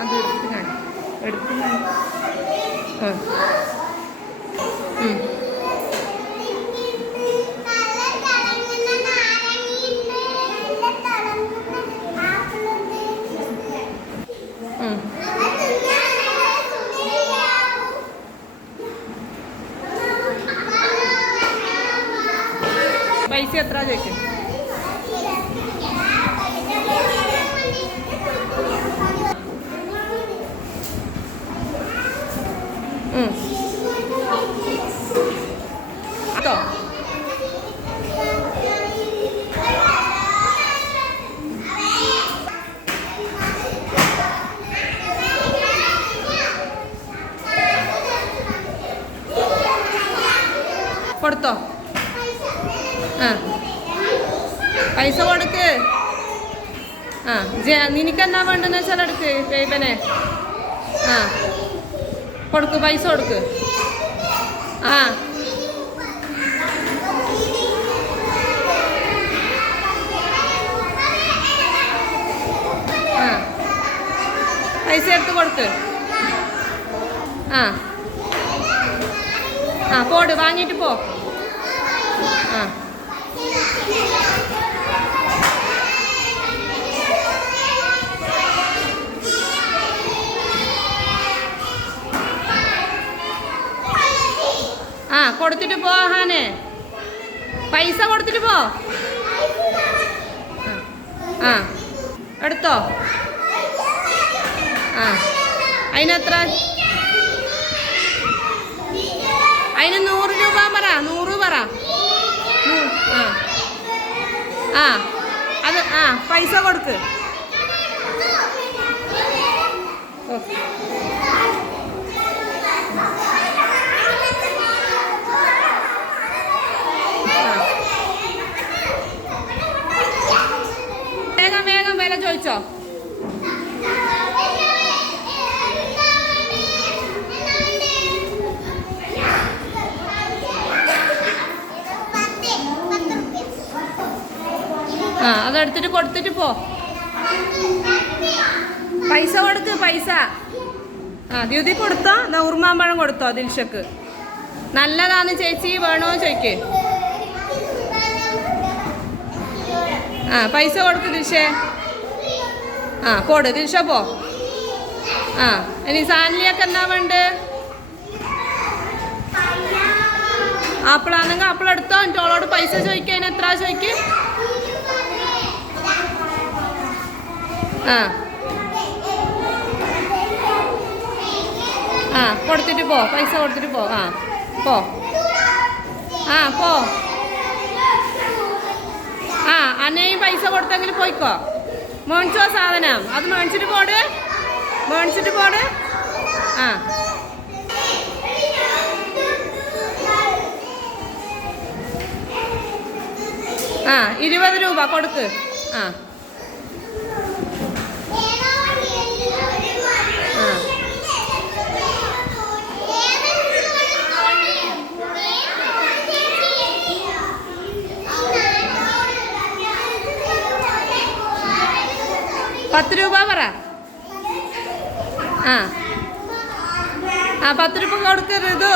അത് എടുത്ത് കാണി പൈസ എത്ര ചോദിക്കും? അതോ കൊടുത്തോ? പൈസ കൊടുക്ക്. നിനക്കെന്നാ വേണ്ടെന്ന് വെച്ചാൽ എടുക്ക് പേപ്പനെ. കൊടുക്ക്, പൈസ കൊടുക്ക്. പൈസ എടുത്ത് കൊടുക്ക്. പോട്, വാങ്ങിയിട്ട് പോ. കൊടുത്തിട്ട് പോ ഹാനെ, പൈസ കൊടുത്തിട്ട് പോ. എടുത്തോ? അതിനെത്ര? അതിന് 100 രൂപ പറ, 100 പറ. അത് പൈസ കൊടുക്ക്. വേഗം വേഗം വില ചോദിച്ചോ? അതെടുത്തിട്ട് കൊടുത്തിട്ട് പോ. പൈസ കൊടുക്ക്, പൈസ. ദ്യുതി കൊടുത്തോ? ഉറുമാമ്പഴം കൊടുത്തോ ദിൽഷക്ക്? നല്ലതാന്ന് ചേച്ചി, വേണോ ചോദിക്ക്. പൈസ കൊടുക്ക് ദിൽഷേ. പോട് ദിൽഷ, പോ. ഇനി സാനിലിയൊക്കെ എന്നാ വേണ്ട? ആപ്പിളാണെങ്കിൽ ആപ്പിൾ എടുത്തോ. എന്നിട്ട് ഓളോട് പൈസ ചോദിക്കുക. അതിന് എത്ര ചോദിക്ക്? കൊടുത്തിട്ട് പോ, പൈസ കൊടുത്തിട്ട് പോ. പോ. പോ. അന്നേയും പൈസ കൊടുത്തെങ്കിൽ പോയിക്കോ. മേടിച്ചോ സാധനം? അത് മേടിച്ചിട്ട് പോട്, മേടിച്ചിട്ട് പോട്. 20 രൂപ കൊടുക്ക്. 10 രൂപ പറ. 10 രൂപ കൊടുക്കരുത്.